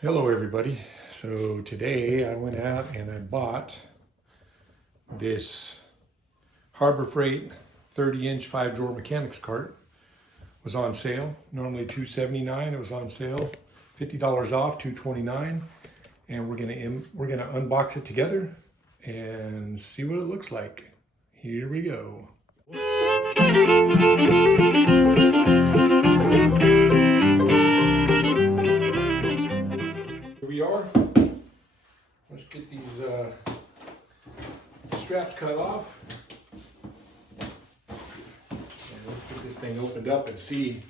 Hello everybody. So today I went out and I bought this Harbor Freight 30-inch 5-drawer mechanics cart. It was on sale, normally $279. It was on sale, $50 off, $229. And we're gonna unbox it together and see what it looks like. Here we go. Here we are. Let's get these straps cut off. And let's get this thing opened up and see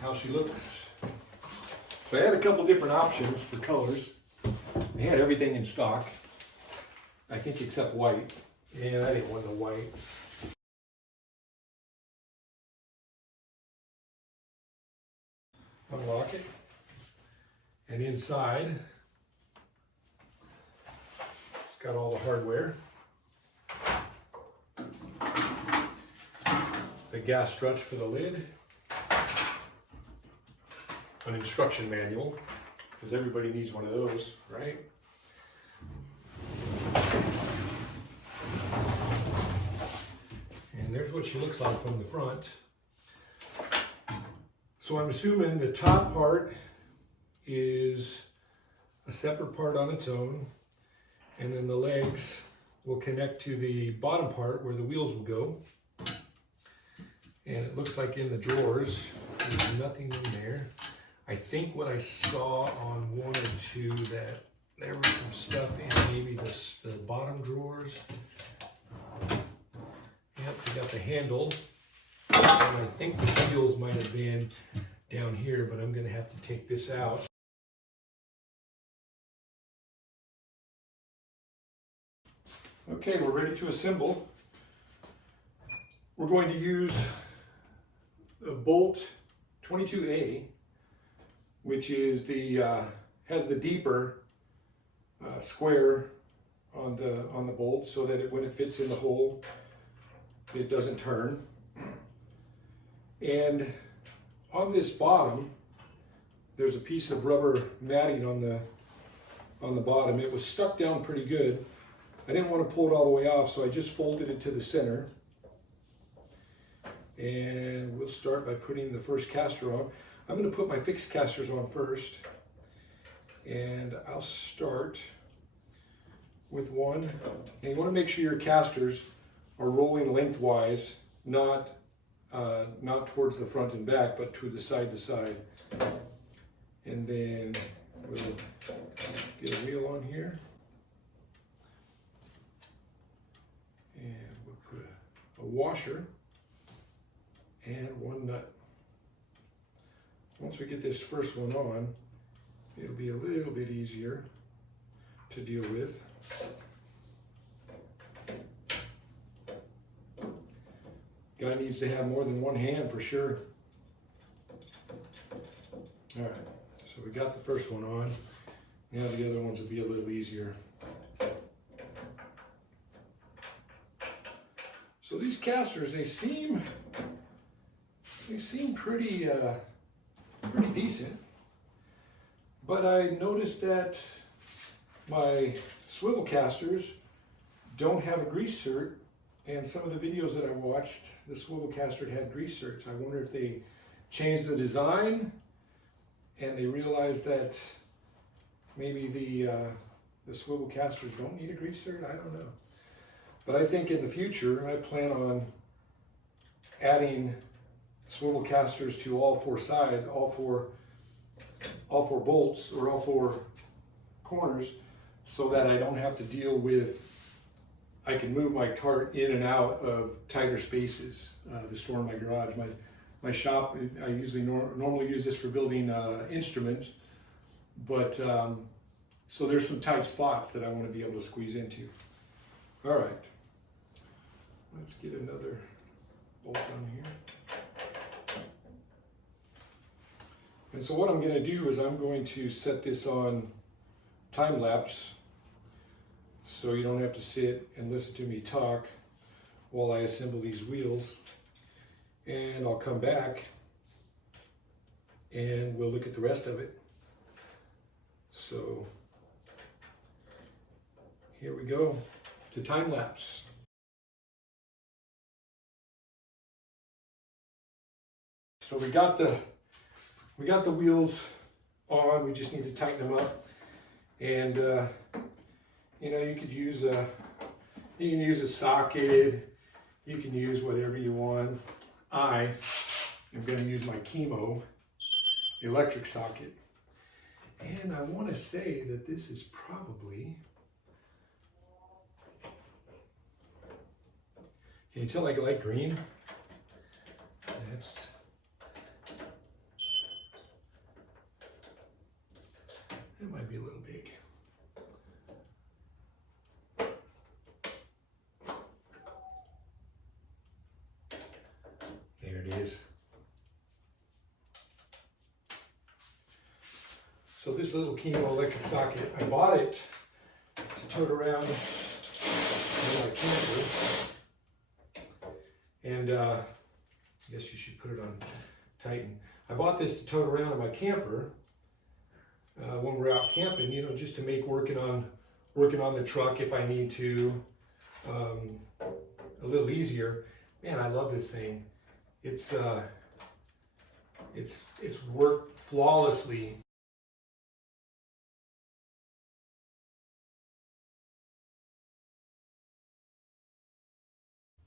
how she looks. So I had a couple different options for colors. They had everything in stock, I think except white. And I didn't want the white. Unlock it. And inside, it's got all the hardware. The gas struts for the lid. An instruction manual, because everybody needs one of those, right? And there's what she looks like from the front. So I'm assuming the top part is a separate part on its own, and then the legs will connect to the bottom part where the wheels will go. And it looks like in the drawers, there's nothing in there. I think what I saw on one or two that there was some stuff in maybe the bottom drawers. Yep, we got the handle. And I think the wheels might have been down here, but I'm gonna have to take this out. Okay, we're ready to assemble. We're going to use a bolt 22A, which is has the deeper square on the bolt, so that when it fits in the hole, it doesn't turn. And on this bottom, there's a piece of rubber matting on the bottom. It was stuck down pretty good. I didn't want to pull it all the way off, so I just folded it to the center. And we'll start by putting the first caster on. I'm going to put my fixed casters on first. And I'll start with one. And you want to make sure your casters are rolling lengthwise, not towards the front and back, but to side. And then we'll get a wheel on here. And we'll put a washer and one nut. Once we get this first one on, it'll be a little bit easier to deal with. Guy needs to have more than one hand for sure. All right, so we got the first one on. Now the other ones will be a little easier. So these casters, they seem pretty decent, but I noticed that my swivel casters don't have a grease cert, and some of the videos that I watched, the swivel caster had grease certs. I wonder if they changed the design and they realized that maybe the swivel casters don't need a grease cert. I don't know. But I think in the future, I plan on adding swivel casters to all four bolts or all four corners, so that I don't have to deal with, I can move my cart in and out of tighter spaces to store in my garage. My shop, I usually normally use this for building instruments, but so there's some tight spots that I want to be able to squeeze into. All right. Let's get another bolt on here. And so what I'm going to do is I'm going to set this on time lapse, so you don't have to sit and listen to me talk while I assemble these wheels. And I'll come back and we'll look at the rest of it. So here we go to time lapse. So we got the wheels on. We just need to tighten them up, and you know, you can use a socket. You can use whatever you want. I am going to use my Chemo electric socket, and I want to say that this is probably. Can you tell I like green? That might be a little big. There it is. So this little Chemo electric socket, I bought it to tote around in my camper. And I guess you should put it on Tighten. I bought this to tote around in my camper when we're out camping, you know, just to make working on the truck if I need to a little easier. Man, I love this thing. It's worked flawlessly.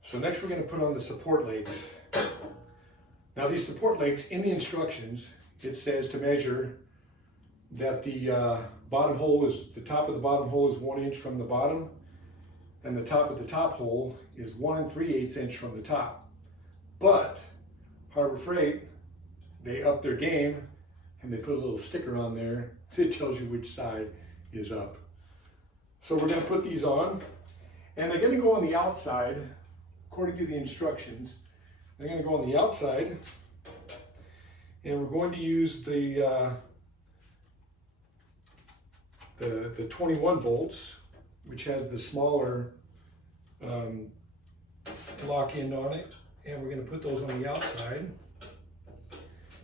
So next we're going to put on the support legs. Now these support legs, in the instructions, it says to measure that the bottom hole is, the top of the bottom hole is 1 inch from the bottom, and the top of the top hole is 1 3/8 inch from the top. But Harbor Freight, they upped their game and they put a little sticker on there that tells you which side is up. So we're going to put these on, and they're going to go on the outside. According to the instructions, they're going to go on the outside, and we're going to use the 21 bolts, which has the smaller lock end on it, and we're going to put those on the outside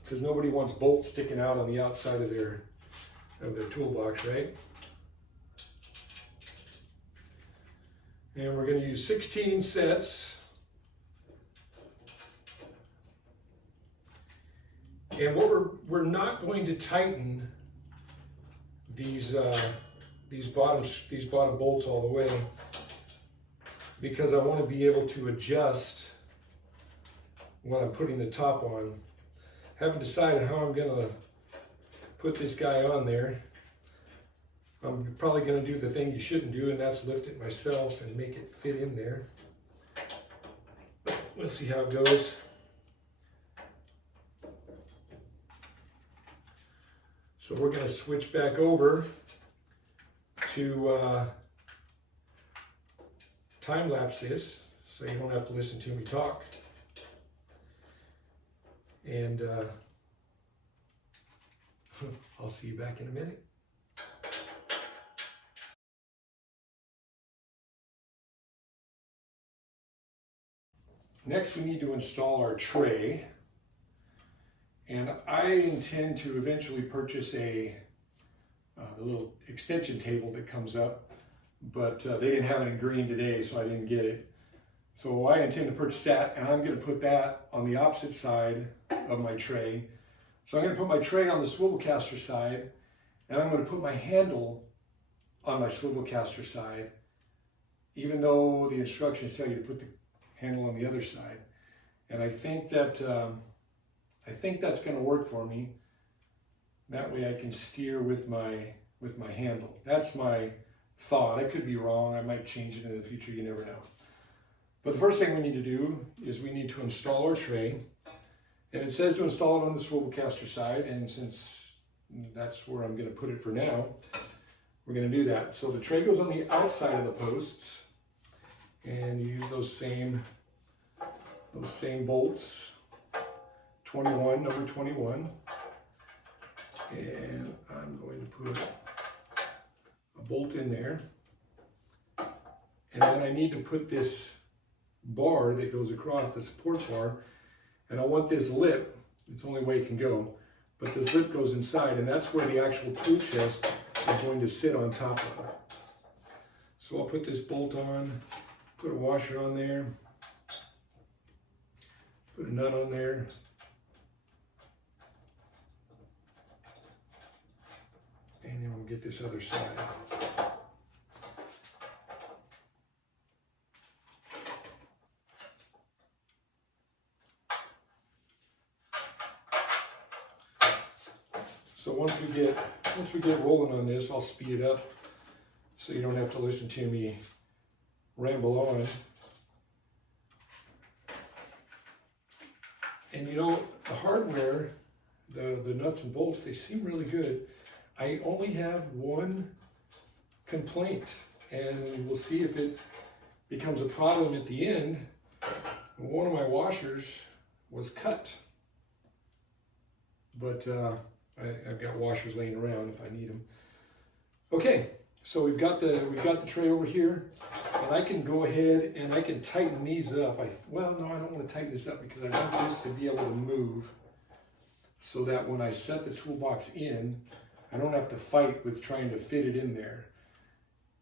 because nobody wants bolts sticking out on the outside of their toolbox, right? And we're going to use 16 sets. And what we're not going to tighten these bottom bolts all the way, because I want to be able to adjust when I'm putting the top on. Haven't decided how I'm going to put this guy on there. I'm probably going to do the thing you shouldn't do, and that's lift it myself and make it fit in there. We'll see how it goes. So we're going to switch back over to time lapse this, so you don't have to listen to me talk. And I'll see you back in a minute. Next, we need to install our tray. And I intend to eventually purchase a little extension table that comes up, but they didn't have it in green today, so I didn't get it. So I intend to purchase that, and I'm going to put that on the opposite side of my tray. So I'm going to put my tray on the swivel caster side, and I'm going to put my handle on my swivel caster side, even though the instructions tell you to put the handle on the other side. And I think that that's going to work for me. That way I can steer with my handle. That's my thought. I could be wrong. I might change it in the future. You never know. But the first thing we need to do is we need to install our tray. And it says to install it on the swivel caster side. And since that's where I'm going to put it for now, we're going to do that. So the tray goes on the outside of the posts. And you use those same bolts. 21, number 21, and I'm going to put a bolt in there, and then I need to put this bar that goes across, the support bar, and I want this lip, it's the only way it can go, but this lip goes inside, and that's where the actual tool chest is going to sit on top of. So I'll put this bolt on, put a washer on there, put a nut on there. And then we'll get this other side. So once we get rolling on this, I'll speed it up so you don't have to listen to me ramble on. And you know, the hardware, the nuts and bolts, they seem really good. I only have one complaint, and we'll see if it becomes a problem at the end. One of my washers was cut, but I've got washers laying around if I need them. Okay, so we've got the tray over here, and I can go ahead and I can tighten these up. Well, no, I don't want to tighten this up because I want this to be able to move so that when I set the toolbox in, I don't have to fight with trying to fit it in there.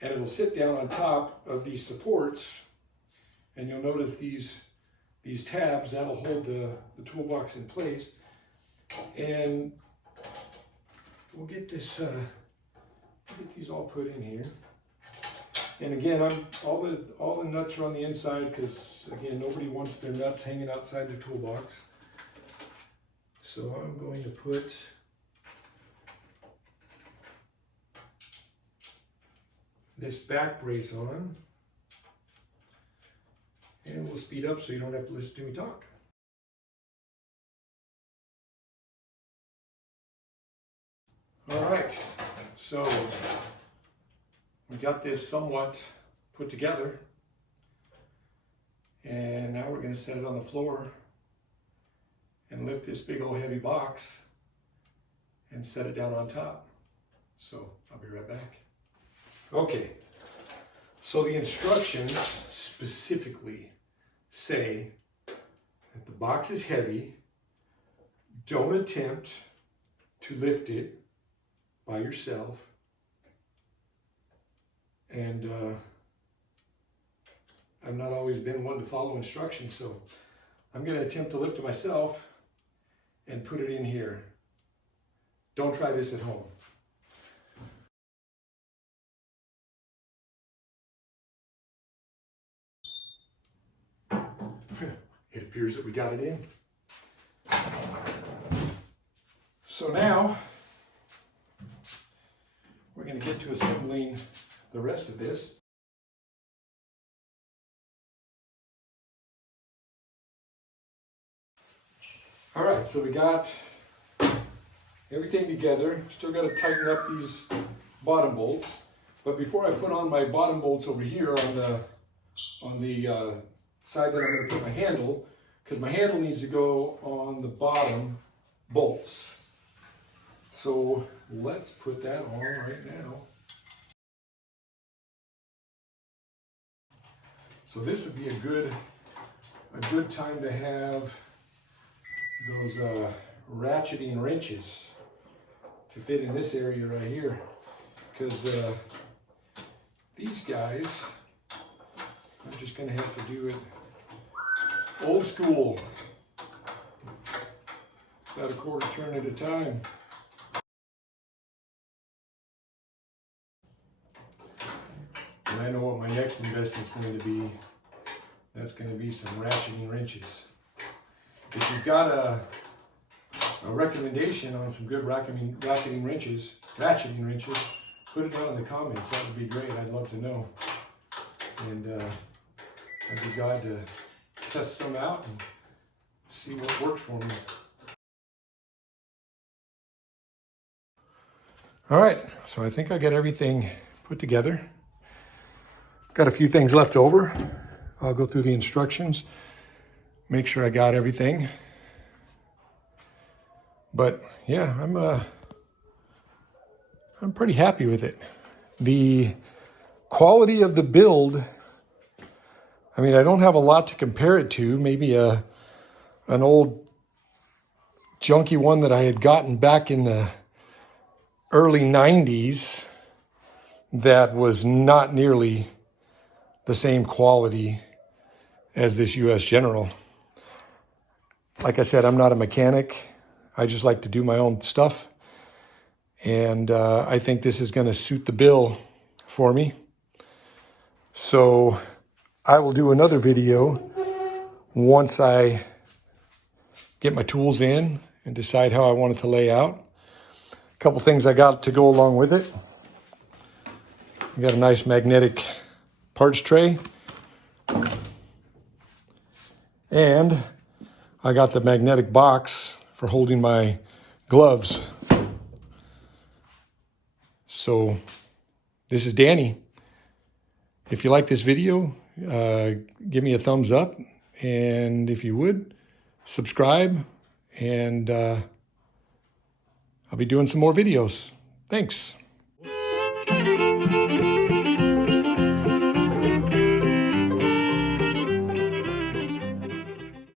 And it'll sit down on top of these supports, and you'll notice these tabs that'll hold the toolbox in place. And we'll get this, get these all put in here. And again, all the nuts are on the inside because again, nobody wants their nuts hanging outside the toolbox. So I'm going to put this back brace on, and we'll speed up so you don't have to listen to me talk. All right, so we got this somewhat put together, and now we're going to set it on the floor and lift this big old heavy box and set it down on top. So I'll be right back. Okay, so the instructions specifically say that the box is heavy, don't attempt to lift it by yourself, and I've not always been one to follow instructions, so I'm going to attempt to lift it myself and put it in here. Don't try this at home. It appears that we got it in. So now we're going to get to assembling the rest of this. All right, so we got everything together. Still got to tighten up these bottom bolts. But before I put on my bottom bolts over here on the side that I'm going to put my handle, because my handle needs to go on the bottom bolts. So let's put that on right now. So this would be a good time to have those ratcheting wrenches to fit in this area right here, because these guys, I'm just going to have to do it old school, about a quarter turn at a time. And I know what my next investment's going to be. That's going to be some ratcheting wrenches. If you've got a recommendation on some good ratcheting wrenches, put it down in the comments. That would be great. I'd love to know. And I'd be glad to test some out and see what works for me. All right, so I think I got everything put together. Got a few things left over. I'll go through the instructions, make sure I got everything. But yeah, I'm pretty happy with it. The quality of the build, I mean, I don't have a lot to compare it to. Maybe an old junky one that I had gotten back in the early 90s that was not nearly the same quality as this US General. Like I said, I'm not a mechanic. I just like to do my own stuff. And I think this is going to suit the bill for me. So I will do another video once I get my tools in and decide how I want it to lay out. A couple things I got to go along with it. I got a nice magnetic parts tray. And I got the magnetic box for holding my gloves. So this is Danny. If you like this video, give me a thumbs up. And if you would, subscribe. And I'll be doing some more videos. Thanks.